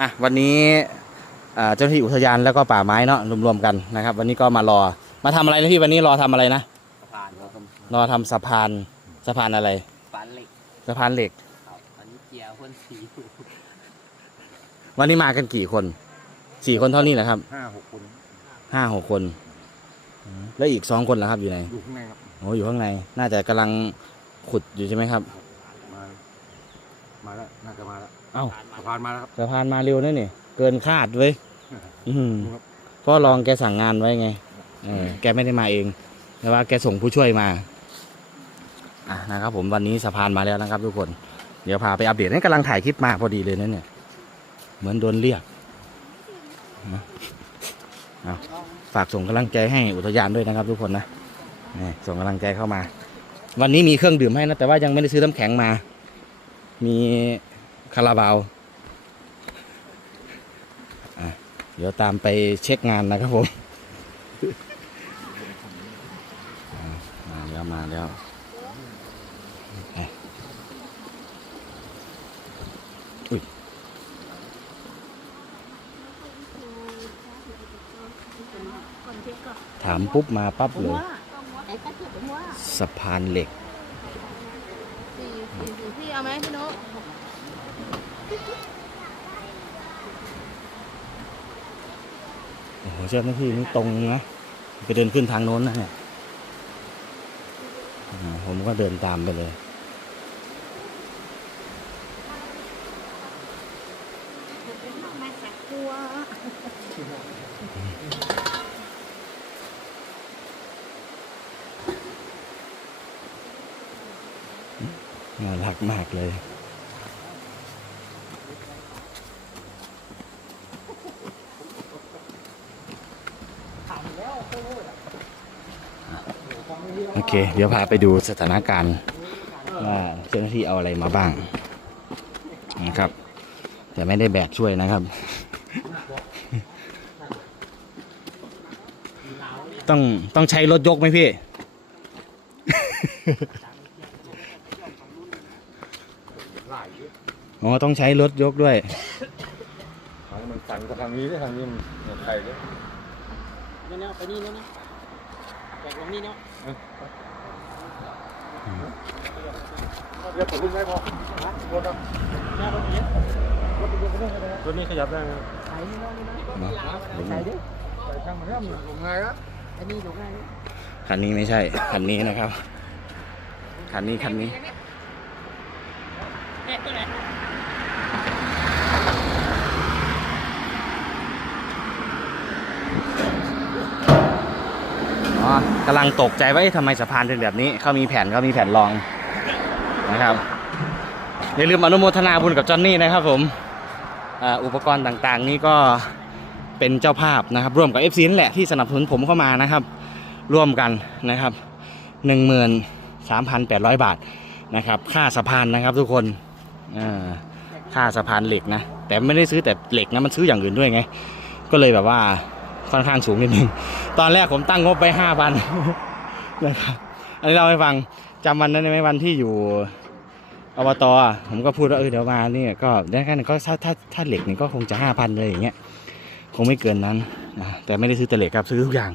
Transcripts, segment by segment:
อะวันนี้อ่าเจ้าหน้าที่อุทยานแล้วก็ป่าไม้เนาะรวมๆกันนะครับ วันนี้ก็มารอมาทำอะไรนะพี่วันนี้รอทำอะไรนะสะพานครับรอทำสะพานสะพานอะไรสะพานเหล็กสะพานเหล็กครับตอนนี้เจียร์พ่นสีอยู่วันนี้มากันกี่คนสี่คนเท่านี้แหละครับห้าหกคนห้าหกคนอืมแล้วอีกสองคนล่ะครับอยู่ไหนอยู่ข้างในครับโอ้อยู่ข้างใน น่าจะกำลังขุดอยู่ใช่ไหมครับ มา มาแล้ว น่าจะมาแล้ว เอ้าสะพานมาแล้วครับสะพานมาเร็วนะนี่เกินคาดเว้ยอื้อหือครับเพราะรองแกสั่งงานไว้ไงเออแกไม่ได้มาเองแต่ว่าแกส่งผู้ช่วยมาอะนะครับ ผมวันนี้สะพานมาแล้วนะครับ ทุกคน เดี๋ยวพาไปอัปเดตนี่กำลังถ่ายคลิปมาพอดีเลยนะเนี่ย เหมือนโดนเรียกนะเอาฝากส่งกำลังใจให้อุทยานด้วยนะครับ ทุกคนนะนี่ส่งกำลังใจเข้ามา วันนี้มีเครื่องดื่มให้นะแต่ว่ายังไม่ได้ซื้อน้ำแข็งมา มี คาราบาวเดี๋ยวตามไปเช็คงานนะครับผม มาแล้วมาแล้วอุ้ยถามปุ๊บมาปั๊บเลยสะพานเหล็กสีสีที่เอาไหมพี่นุ๊ก โอ้โหเจ้าหน้าที่นี่ตรงนะไปเดินขึ้นทางโน้นนะเนี่ยผมก็เดินตามไปเลยมาจากกลัวน่ารักมากเลย โอเค เดี๋ยวพาไปดูสถานการณ์ว่าเจ้าหน้าที่เอาอะไรมาบ้างนะครับ แต่ไม่ได้แบกช่วยนะครับ ต้องต้องใช้รถยกไหมพี่ อ๋อ ต้องใช้รถยกด้วย ทางมันสั่นกับทางนี้ด้วยทางนี้มันเหมือนไทยเลย เนี่ยเนี่ยไปนี่เนี่ยนะแบกลงนี่เนาะเรียกผมรุ่นได้พอรถครับแม่รถเนี้ยรถนี้ขยับได้ไหมไถนี่เนาะนี่เนาะเดี๋ยวไถนี้ดิใส่ช่างมันเนี่ยมันลงง่ายครับไอ้นี่ลงง่ายคันนี้ไม่ใช่คันนี้นะครับ คันนี้คันนี้ แม่ตัวไหน อ๋อ กำลังตกใจว่าทำไมสะพานเป็นแบบนี้เขามีแผนเขามีแผนรองนะครับอย่าลืมอนุโมทนาบุญกับจอนนี่นะครับผมอุปกรณ์ต่างๆ นี่ก็เป็นเจ้าภาพนะครับ ร่วมกับ FC นั่นแหละที่สนับสนุนผมเข้ามานะครับ ร่วมกันนะครับ 13,800 บาทนะครับ ค่าสะพานนะครับทุกคนค่าสะพานเหล็กนะ แต่ไม่ได้ซื้อแต่เหล็กนะมันซื้ออย่างอื่นด้วยไง ก็เลยแบบว่า ค่อนข้างสูงนิดนึง ตอนแรกผมตั้งงบไปห้าพันนะครับ อันนี้เราให้ฟังจำวันนั้นได้ไหมวันที่อยู่อบตอะผมก็พูดว่าเออเดี๋ยวมาเนี่ยก็ได้แค่นั้นก็ถ้าถ้าถ้าเหล็กนี่ก็คงจะห้าพันเลยอย่างเงี้ยคงไม่เกินนั้นนะแต่ไม่ได้ซื้อแต่เหล็กครับซื้อทุกอย่าง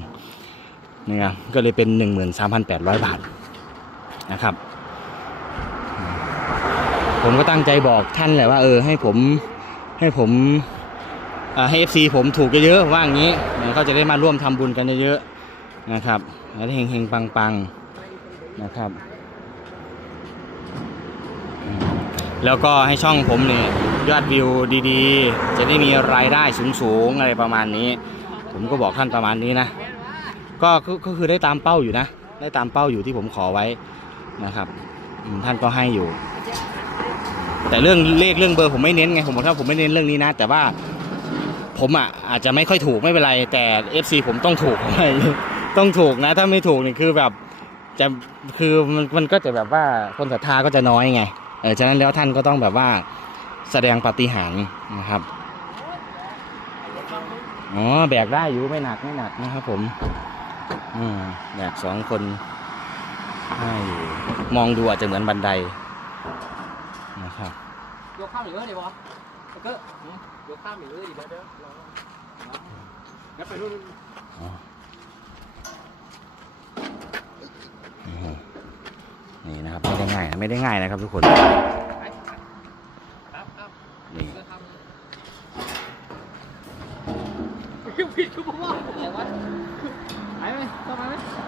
นะครับก็เลยเป็นหนึ่งหมื่นสามพันแปดร้อยบาทนะครับ ผมก็ตั้งใจบอกท่านแหละว่า เออให้ผมให้ผม ให้ FC ผมถูกเยอะๆว่าอย่างนี้เขาจะได้มาร่วมทำบุญกันเยอะๆนะครับแล้วเฮงๆปังๆนะครับ แล้วก็ให้ช่องผมเนี่ยยอดวิวดีๆ จะได้มีรายได้สูงๆอะไรประมาณนี้ ผมก็บอกท่านประมาณนี้นะก็ก็คือได้ตามเป้าอยู่นะ ได้ตามเป้าอยู่ที่ผมขอไว้นะครับท่านก็ให้อยู่ แต่เรื่องเลขเรื่องเบอร์ผมไม่เน้นไงผมบอกว่าผมไม่เน้นเรื่องนี้นะ แต่ว่า ผมอะอาจจะไม่ค่อยถูกไม่เป็นไร แต่ FC ผมต้องถูก ต้องถูกนะ ถ้าไม่ถูกนี่คือแบบจะคือมันมันก็จะแบบว่าคนศรัทธาก็จะน้อยไงเออฉะนั้นแล้วท่านก็ต้องแบบว่าแสดงปาฏิหาริย์นะครับอ๋อแบกได้อยู่ไม่หนักไม่หนักนะครับผมอืมแบกสองคนให้มองดูอาจจะเหมือนบันไดนะครับยกข้าวหรือว่าเดี๋ยวะ ก็ยกข้ามอีกเลยดีกว่าเด้องั้วไปนู่นนี่นะครับ ไม่ได้ง่ายนะไม่ได้ง่ายนะครับทุกคน ครับครับ นี่ เพื่อทำผิดกูบอกว่าอะไรวะไปไหมต้องมาไหม ขอ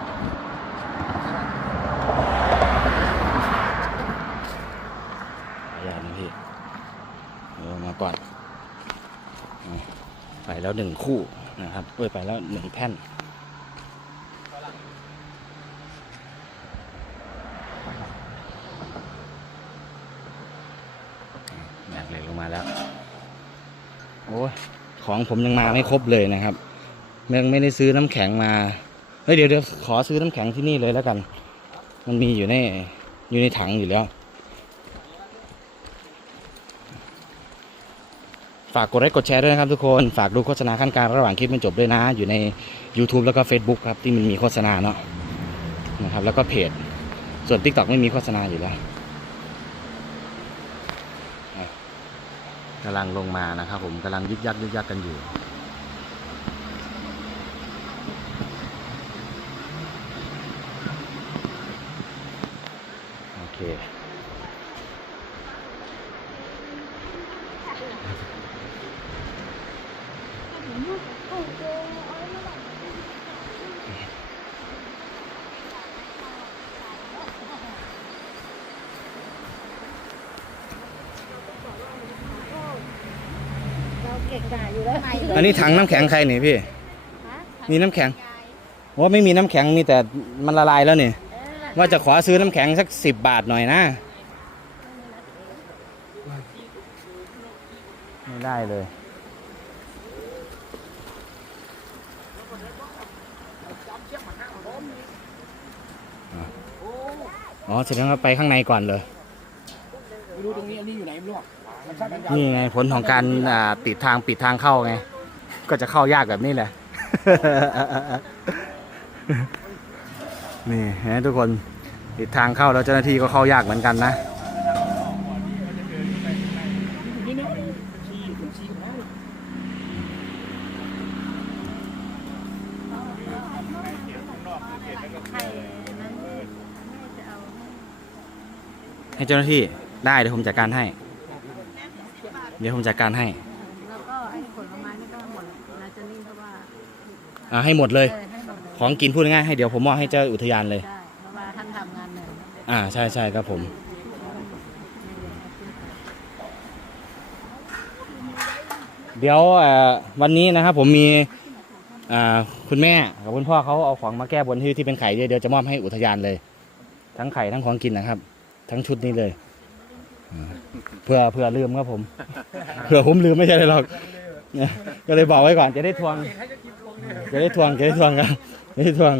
อนุญาตนะพี่เออมาก่อนอะ ไปแล้วหนึ่งคู่นะครับเอ้ยไปแล้วหนึ่งแผ่นแบกเล็กลงมาแล้ว โอ้ยของผมยังมาไม่ครบเลยนะครับยังไม่ได้ซื้อน้ำแข็งมา เฮ้ยเดี๋ยวเดี๋ยวขอซื้อน้ำแข็งที่นี่เลยแล้วกัน มันมีอยู่ในอยู่ในถังอยู่แล้ว ฝากกดไลค์กดแชร์ด้วยนะครับทุกคน ฝากดูโฆษณาขั้นกลางระหว่างคลิปมันจบด้วยนะ อยู่ใน YouTube แล้วก็ Facebook ครับ ที่มันมีโฆษณาเนาะนะครับ แล้วก็เพจ ส่วน TikTok ไม่มีโฆษณาอยู่แล้วกำลังลงมานะครับผมกำลังยึกยักยึกยักกันอยู่ โอเค เราเก่งกา อยู่แล้วอันนี้ถังน้ำแข็งใครนี่พี่ มีน้ำแข็ง ว่าไม่มีน้ำแข็งมีแต่มันละลายแล้วนี่ ว่าจะขอซื้อน้ำแข็งสักสิบบาทหน่อยนะไม่ได้เลย อ๋อแสดงว่าไปข้างในก่อนเลย ไม่รู้ตรงนี้อันนี้อยู่ไหนไม่รู้มันชาติกั นี่ไงผลของการอ่าติดทางปิดทางเข้าไง ก็จะเข้ายากแบบนี้แหละ นี่นไหมทุกคนติดทางเข้าแล้วเจ้าหน้าที่ก็เข้ายากเหมือนกันนะให้เจ้าหน้าที่ได้เดี๋ยวผมจัดการให้ เดี๋ยวผมจัดการให้ แล้วก็ไอ้ผลไม้ไม่ต้องหมดนะจะนี่เพราะว่าอ่าให้หมดเลย เออให้หมดเลยของกินพูดง่ายๆให้เดี๋ยวผมมอบให้เจ้าอุทยานเลย ได้เพราะว่าท่านทำงานเหนื่อยอ่าใช่ใช่ครับผม เดี๋ยวเอ่อวันนี้นะครับผมมีอ่าคุณแม่กับคุณพ่อเขาเอาของมาแก้บนที่ที่เป็นไข่เดี๋ยวเดี๋ยวจะมอบให้อุทยานเลย ทั้งไข่ทั้งของกินนะครับ ทั้งชุดนี้เลยอ่า เพื่อเพื่อลืมครับผม เผื่อผมลืมไม่ใช่เลยหรอกเนี่ยก็เลยบอกไว้ก่อนจะได้ทวง จะได้ทวงจะได้ทวงกันจะได้ทวง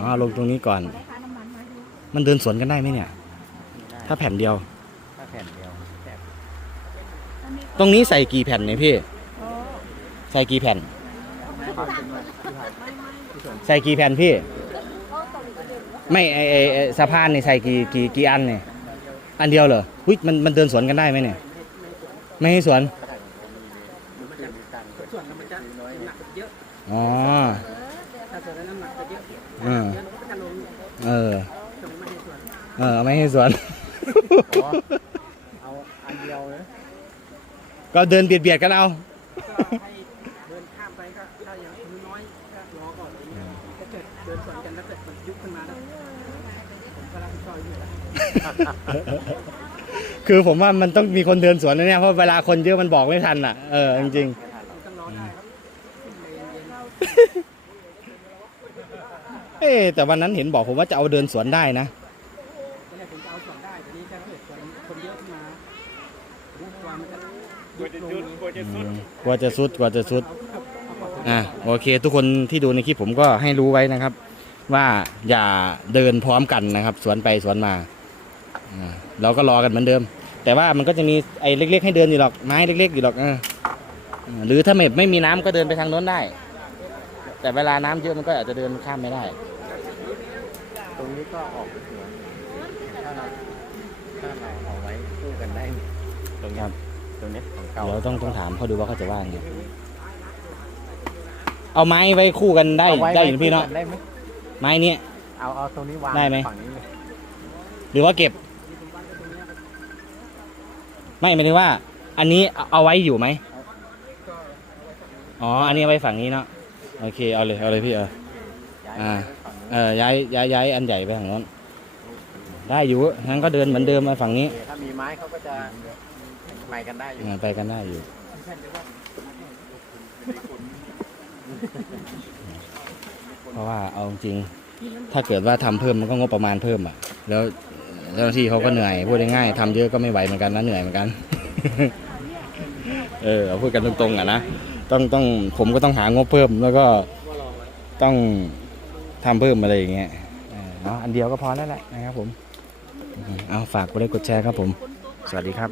อ๋อลงตรงนี้ก่อน มันเดินสวนกันได้ไหมเนี่ย ถ้าแผ่นเดียว ถ้าแผ่นเดียว ตรงนี้ใส่กี่แผ่นเนี่ยพี่ ใส่กี่แผ่น ใส่กี่แผ่นพี่ ไม่ไอไอไอ้สะพานนี่ใส่กี่กี่กี่อันเนี่ยอันเดียวเหรอหุ้ยมันมันเดินสวนกันได้ไหมเนี่ย ไม่ให้สวนส่วนมันจะหนักเยอะอ๋อถ้าส่วนนั้นน้ำหนักจะเยอะอืมเยอะมันก็จะลงเออส่วนมันไม่ส่วนเออไม่ให้สวน เอาอันเดียวนะก็เดินเบียดเบียดๆกันเอา คือผมว่ามันต้องมีคนเดินสวนนะเนี่ยเพราะเวลาคนเยอะมันบอกไม่ทันอะเออจริงต้องรอได้ครับๆเย็นเอ๊ะแต่วันนั้นเห็นบอกผมว่าจะเอาเดินสวนได้นะๆตอนแรกผมจะเอาส่วนได้แต่นี้ถ้าเกิดส่วนคนเยอะขึ้นมารู้กว่ามันจะยุบลงอืมกว่าจะสุดกว่าจะสุดเอาเอาเอาอะโอเค ทุกคนที่ดูในคลิปผมก็ให้รู้ไว้นะครับ ว่าอย่าเดินพร้อมกันนะครับ สวนไปสวนมาอ่า เราก็รอกันเหมือนเดิม แต่ว่ามันก็จะมีไอ้เล็ก ๆ ให้เดินอยู่หรอกไม้เล็ก ๆ อยู่หรอกเอออ่าหรือถ้าไม่ไม่มีน้ำก็เดินไปทางโน้นได้ แต่เวลาน้ำเยอะมันก็อาจจะเดินข้ามไม่ได้ ตรงนี้ก็ออกสวนถ้าเราถ้าเราเอาไว้คู่กันได้ไหมตรงนี้ตรงนี้ของเก่าเดี๋ยวต้องต้องถามเขาดูว่าเขาจะว่าไงเอาไม้ไว้คู่กันได้เอาว้ได้อยู่พี่เนาะคู่กัได้ไหมไม้เนี้ยเอาเอาตรงนี้วางได้ไหมฝั่งนี้เลยหรือว่าเก็บ ไม่หมายถึงว่า อันนี้เอาเอาไว้อยู่ไหมอ๋อ อันนี้เอาไว้ฝั่งนี้เนาะโอเคเอาเลยเอาเลยพี่เออย้ายอ่าไปฝั่งนี้เออย้ายย้ายย้ายอันใหญ่ไปฝั่งโน้น ได้อยู่งั้นก็เดินเหมือนเดิมมาฝั่งนี้โอเคถ้ามีไม้เขาก็จะไปกันได้อยู่เออไปกันได้อยู่ เพราะว่าเอาจริงๆถ้าเกิดว่าทำเพิ่มมันก็งบประมาณเพิ่มอะ แล้ว เจ้าหน้าที่เขาก็เหนื่อยพูดง่ายๆทำเยอะก็ไม่ไหวเหมือนกันนะเหนื่อยเหมือนกัน เออเอาพูดกันตรงๆอะนะต้องต้องผมก็ต้องหางบเพิ่มแล้วก็ต้องทำเพิ่มอะไรอย่างเงี้ยเออเนาะอันเดียวก็พอแล้วแหละนะครับผมอืมเอาฝากกดไลค์กดแชร์ครับผม สวัสดีครับ